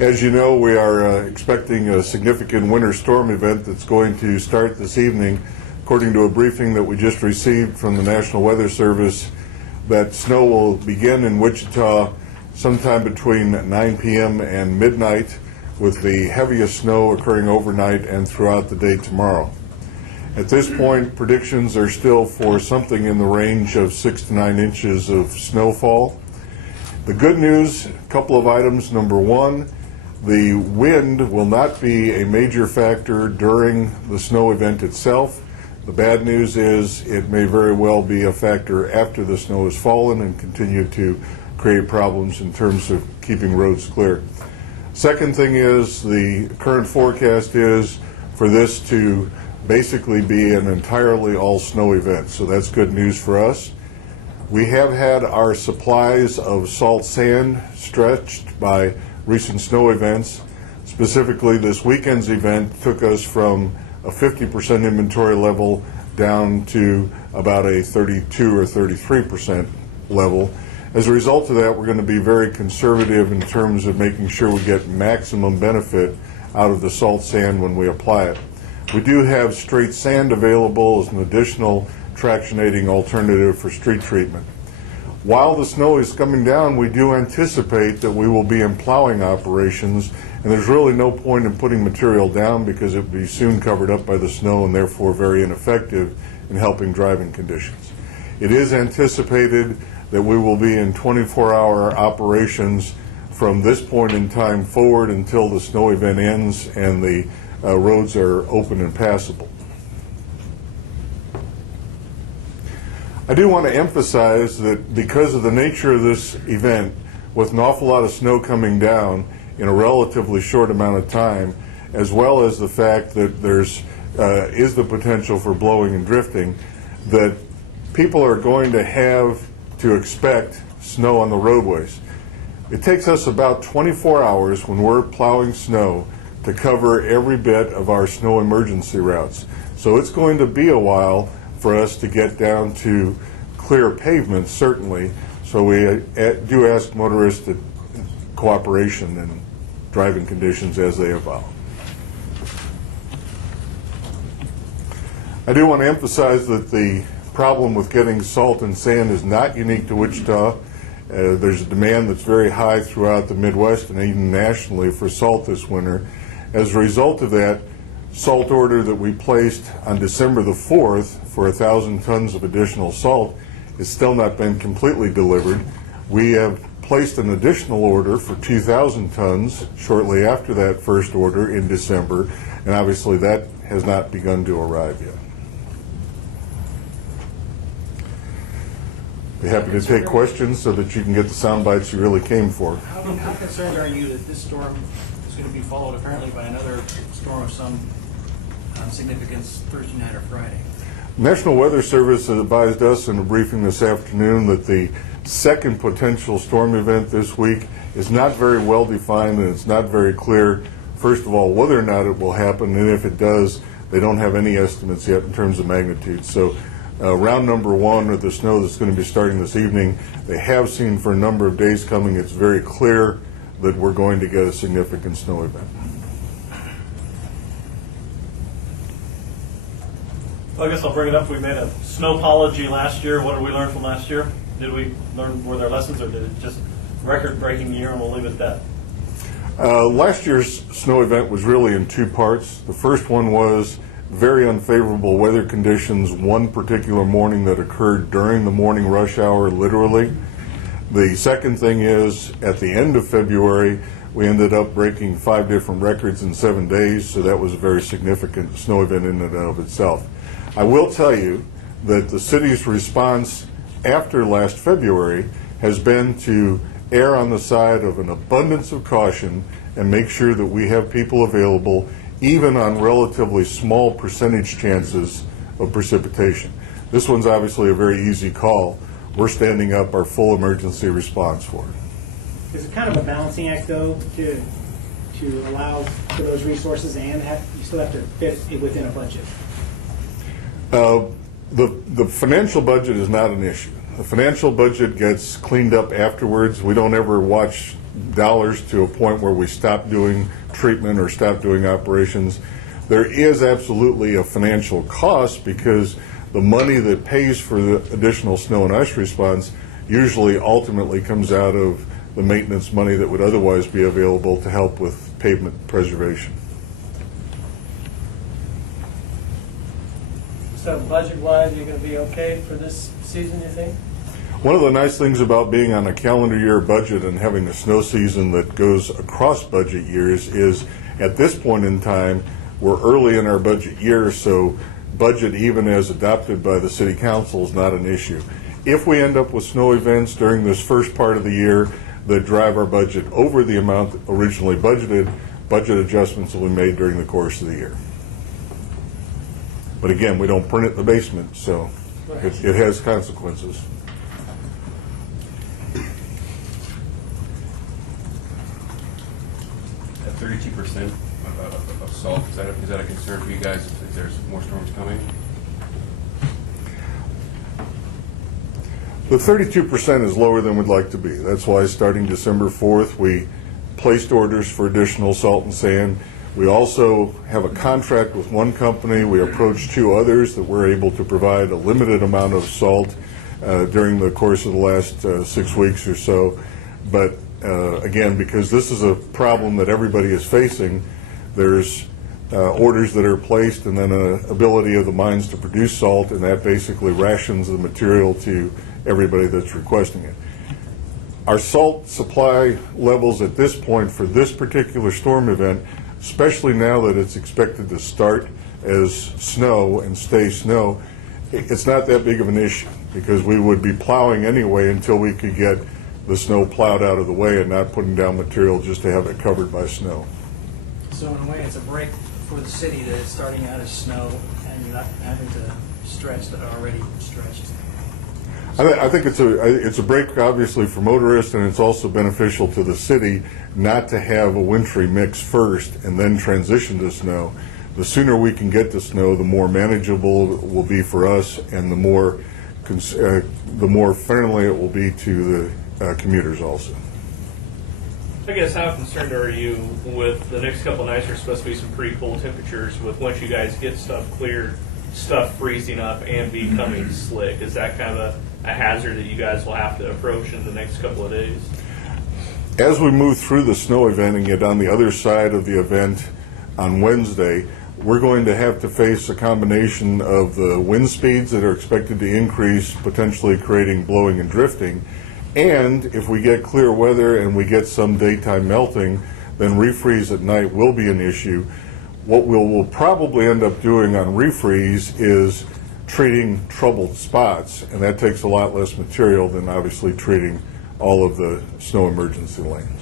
As you know, we are expecting a significant winter storm event that's going to start this evening. According to a briefing that we just received from the National Weather Service, that snow will begin in Wichita sometime between 9 p.m. and midnight, with the heaviest snow occurring overnight and throughout the day tomorrow. At this point, predictions are still for something in the range of 6 to 9 inches of snowfall. The good news, a couple of items. Number one, the wind will not be a major factor during the snow event itself. The bad news is it may very well be a factor after the snow has fallen and continue to create problems in terms of keeping roads clear. Second thing is, the current forecast is for this to basically be an entirely all snow event, so that's good news for us. We have had our supplies of salt sand stretched by recent snow events. Specifically, this weekend's event took us from a 50% inventory level down to about a 32 or 33% level. As a result of that, we're going to be very conservative in terms of making sure we get maximum benefit out of the salt sand when we apply it. We do have straight sand available as an additional tractionating alternative for street treatment. While the snow is coming down, we do anticipate that we will be in plowing operations, and there's really no point in putting material down because it will be soon covered up by the snow and therefore very ineffective in helping driving conditions. It is anticipated that we will be in 24-hour operations from this point in time forward until the snow event ends and the roads are open and passable. I do want to emphasize that because of the nature of this event, with an awful lot of snow coming down in a relatively short amount of time, as well as the fact that there's is the potential for blowing and drifting, that people are going to have to expect snow on the roadways. It takes us about 24 hours when we're plowing snow to cover every bit of our snow emergency routes. So it's going to be a while for us to get down to clear pavement, certainly. So we do ask motorists to cooperation in driving conditions as they evolve. I do want to emphasize that the problem with getting salt and sand is not unique to Wichita. There's a demand that's very high throughout the Midwest and even nationally for salt this winter. As a result of that, salt order that we placed on December the 4th for 1,000 tons of additional salt has still not been completely delivered. We have placed an additional order for 2,000 tons shortly after that first order in December, and obviously that has not begun to arrive yet. Be happy to take questions so that you can get the sound bites you really came for. How concerned are you that this storm is going to be followed apparently by another storm of some significance Thursday night or Friday? National Weather Service has advised us in a briefing this afternoon that the second potential storm event this week is not very well defined, and it's not very clear, first of all, whether or not it will happen, and if it does, they don't have any estimates yet in terms of magnitude. So round number one, or the snow that's going to be starting this evening, they have seen for a number of days coming. It's very clear that we're going to get a significant snow event. Well, I guess I'll bring it up. We made a snowpology last year. What did we learn from last year? Did we learn, were there lessons, or did it just record-breaking year and we'll leave it at that? Last year's snow event was really in two parts. The first one was very unfavorable weather conditions one particular morning that occurred during the morning rush hour, literally. The second thing is, at the end of February, we ended up breaking 5 different records in 7 days, so that was a very significant snow event in and of itself. I will tell you that the city's response after last February has been to err on the side of an abundance of caution and make sure that we have people available even on relatively small percentage chances of precipitation. This one's obviously a very easy call. We're standing up our full emergency response for it. Is it kind of a balancing act, though, to allow for those resources and you still have to fit it within a budget? The financial budget is not an issue. The financial budget gets cleaned up afterwards. We don't ever watch dollars to a point where we stop doing treatment or stop doing operations. There is absolutely a financial cost because the money that pays for the additional snow and ice response usually ultimately comes out of the maintenance money that would otherwise be available to help with pavement preservation. So budget-wise, you're going to be okay for this season, you think? One of the nice things about being on a calendar year budget and having a snow season that goes across budget years is at this point in time, we're early in our budget year, so budget even as adopted by the city council is not an issue. If we end up with snow events during this first part of the year that drive our budget over the amount originally budgeted, budget adjustments will be made during the course of the year. But again, we don't print it in the basement, so it has consequences. At 32% of salt, is that a concern for you guys if there's more storms coming? The 32% is lower than we'd like to be. That's why starting December 4th, we placed orders for additional salt and sand. We also have a contract with one company. We approached two others that we're able to provide a limited amount of salt during the course of the last 6 weeks or so. But again, because this is a problem that everybody is facing, there's orders that are placed and then an ability of the mines to produce salt, and that basically rations the material to everybody that's requesting it. Our salt supply levels at this point for this particular storm event, especially now that it's expected to start as snow and stay snow, it's not that big of an issue because we would be plowing anyway until we could get the snow plowed out of the way and not putting down material just to have it covered by snow. So in a way, it's a break for the city that it's starting out as snow and you're not having to stretch that are already stretched. I think it's a break, obviously, for motorists, and it's also beneficial to the city not to have a wintry mix first and then transition to snow. The sooner we can get to snow, the more manageable it will be for us, and the more friendly it will be to the commuters also. I guess how concerned are you with the next couple of nights are supposed to be some pretty cold temperatures with once you guys get stuff cleared, stuff freezing up and becoming slick? Is that kind of a hazard that you guys will have to approach in the next couple of days? As we move through the snow event and get on the other side of the event on Wednesday, we're going to have to face a combination of the wind speeds that are expected to increase, potentially creating blowing and drifting. And if we get clear weather and we get some daytime melting, then refreeze at night will be an issue. What we'll probably end up doing on refreeze is treating troubled spots, and that takes a lot less material than obviously treating all of the snow emergency lanes.